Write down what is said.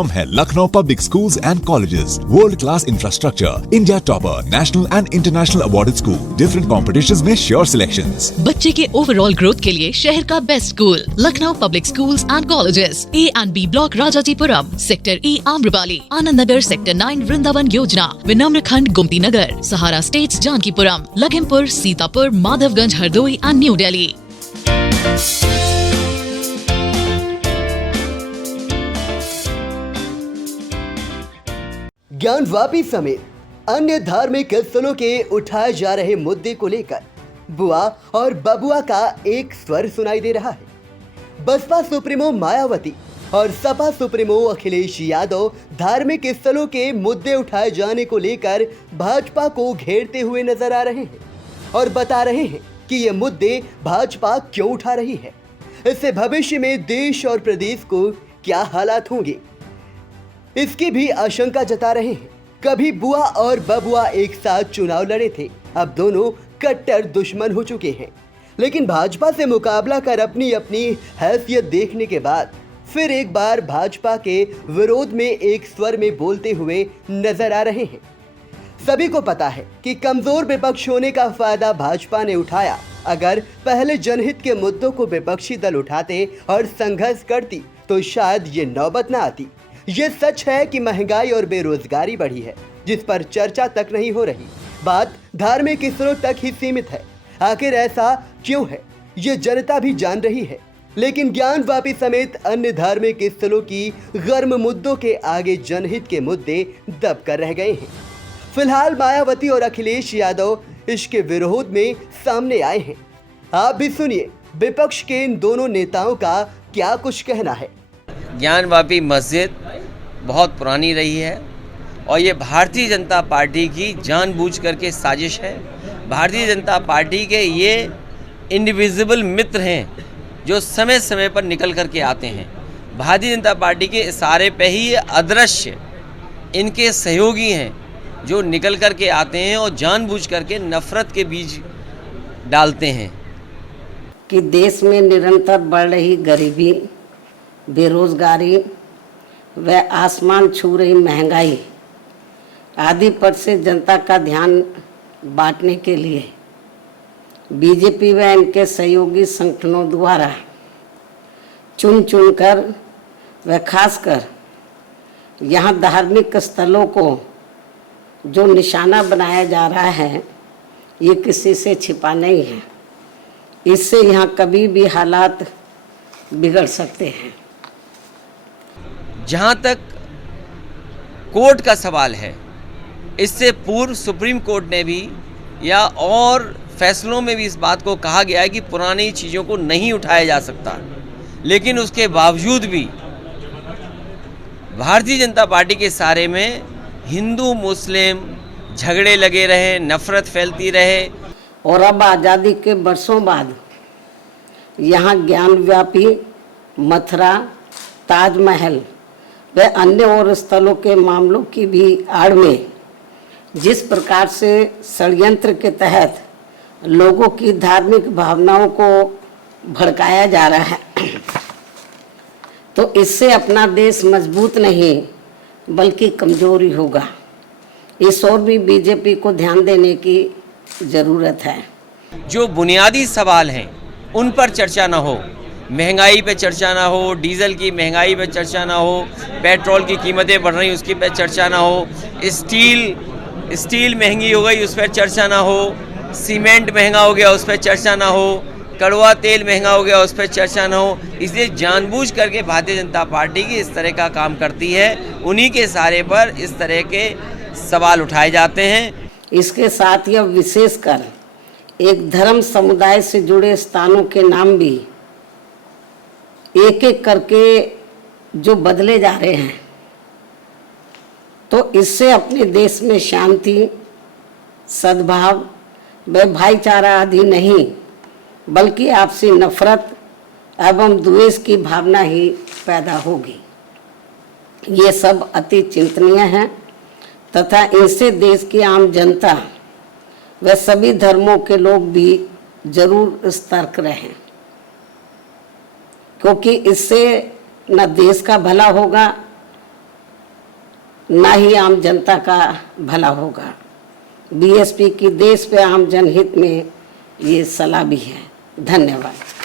हम हैं Lucknow public schools and colleges, world class infrastructure, India topper, national and international awarded school, different competitions में sure selections. बच्चे के overall growth के लिए शहर का best school Lucknow public schools and colleges, A and B block Rajajipuram, sector E Amrapali, Anand Nagar sector 9 Vrindavan Yojana, Vinamra Khand Gomti Nagar, Sahara States Jankipuram, Lakhimpur, Sitapur, Madhavganj, Hardoi and New Delhi. Gyanvapi समेत अन्य धार्मिक स्थलों के उठाए जा रहे मुद्दे को लेकर बुआ और बबुआ का एक स्वर सुनाई दे रहा है। बसपा सुप्रीमो मायावती और सपा सुप्रीमो अखिलेश यादव धार्मिक स्थलों के मुद्दे उठाए जाने को लेकर भाजपा को घेरते हुए नजर आ रहे हैं और बता रहे हैं कि ये मुद्दे भाजपा क्यों उठा रही है, इससे भविष्य में देश और प्रदेश को क्या हालात होंगे, इसकी भी आशंका जता रहे हैं। कभी बुआ और बबुआ एक साथ चुनाव लड़े थे, अब दोनों कट्टर दुश्मन हो चुके हैं, लेकिन भाजपा से मुकाबला कर अपनी अपनी हैसियत देखने के बाद फिर एक बार भाजपा के विरोध में एक स्वर में बोलते हुए नजर आ रहे हैं। सभी को पता है कि कमजोर विपक्ष होने का फायदा भाजपा ने उठाया। अगर पहले जनहित के मुद्दों को विपक्षी दल उठाते और संघर्ष करती तो शायद ये नौबत न आती। ये सच है कि महंगाई और बेरोजगारी बढ़ी है, जिस पर चर्चा तक नहीं हो रही। बात धार्मिक स्थलों तक ही सीमित है। आखिर ऐसा क्यों है, ये जनता भी जान रही है, लेकिन ज्ञानवापी समेत अन्य धार्मिक स्थलों की गर्म मुद्दों के आगे जनहित के मुद्दे दब कर रह गए हैं। फिलहाल मायावती और अखिलेश यादव इसके विरोध में सामने आए हैं। आप भी सुनिए विपक्ष के इन दोनों नेताओं का क्या कुछ कहना है। ज्ञानवापी मस्जिद बहुत पुरानी रही है और ये भारतीय जनता पार्टी की जानबूझ करके साजिश है। भारतीय जनता पार्टी के ये इंडिविजिबल मित्र हैं जो समय समय पर निकल करके आते हैं। भारतीय जनता पार्टी के इशारे पे ही ये अदृश्य इनके सहयोगी हैं जो निकल करके आते हैं और जानबूझ करके नफरत के बीज डालते हैं। कि देश में निरंतर बढ़ रही गरीबी, बेरोजगारी व आसमान छू रही महंगाई आदि पर से जनता का ध्यान बांटने के लिए बीजेपी व इनके सहयोगी संगठनों द्वारा चुन चुनकर व खासकर यहाँ धार्मिक स्थलों को जो निशाना बनाया जा रहा है, ये किसी से छिपा नहीं है। इससे यहाँ कभी भी हालात बिगड़ सकते हैं। जहाँ तक कोर्ट का सवाल है, इससे पूर्व सुप्रीम कोर्ट ने भी या और फैसलों में भी इस बात को कहा गया है कि पुरानी चीज़ों को नहीं उठाया जा सकता, लेकिन उसके बावजूद भी भारतीय जनता पार्टी के सारे में हिंदू मुस्लिम झगड़े लगे रहे, नफरत फैलती रहे। और अब आज़ादी के वर्षों बाद यहाँ ज्ञानव्यापी, मथुरा, ताजमहल व अन्य और स्थलों के मामलों की भी आड़ में जिस प्रकार से षड्यंत्र के तहत लोगों की धार्मिक भावनाओं को भड़काया जा रहा है, तो इससे अपना देश मजबूत नहीं बल्कि कमजोर ही होगा। इस ओर भी बीजेपी को ध्यान देने की ज़रूरत है। जो बुनियादी सवाल हैं उन पर चर्चा ना हो, महंगाई पे चर्चा ना हो, डीजल की महंगाई पे चर्चा ना हो, पेट्रोल की कीमतें बढ़ रही उसकी पे चर्चा ना हो, स्टील महंगी हो गई उस पर चर्चा ना हो, सीमेंट महंगा हो गया उस पर चर्चा ना हो, कड़वा तेल महंगा हो गया उस पर चर्चा ना हो। इसलिए जानबूझ करके भारतीय जनता पार्टी की इस तरह का काम करती है, उन्हीं के सहारे पर इस तरह के सवाल उठाए जाते हैं। इसके साथ ही विशेषकर एक धर्म समुदाय से जुड़े स्थानों के नाम भी एक एक करके जो बदले जा रहे हैं, तो इससे अपने देश में शांति, सद्भाव व भाईचारा आदि नहीं बल्कि आपसी नफरत एवं द्वेष की भावना ही पैदा होगी। ये सब अति चिंतनीय है तथा इनसे देश की आम जनता व सभी धर्मों के लोग भी जरूर सतर्क रहें, क्योंकि इससे न देश का भला होगा ना ही आम जनता का भला होगा। बीएसपी की देश पे आम जनहित में ये सलाह भी है। धन्यवाद।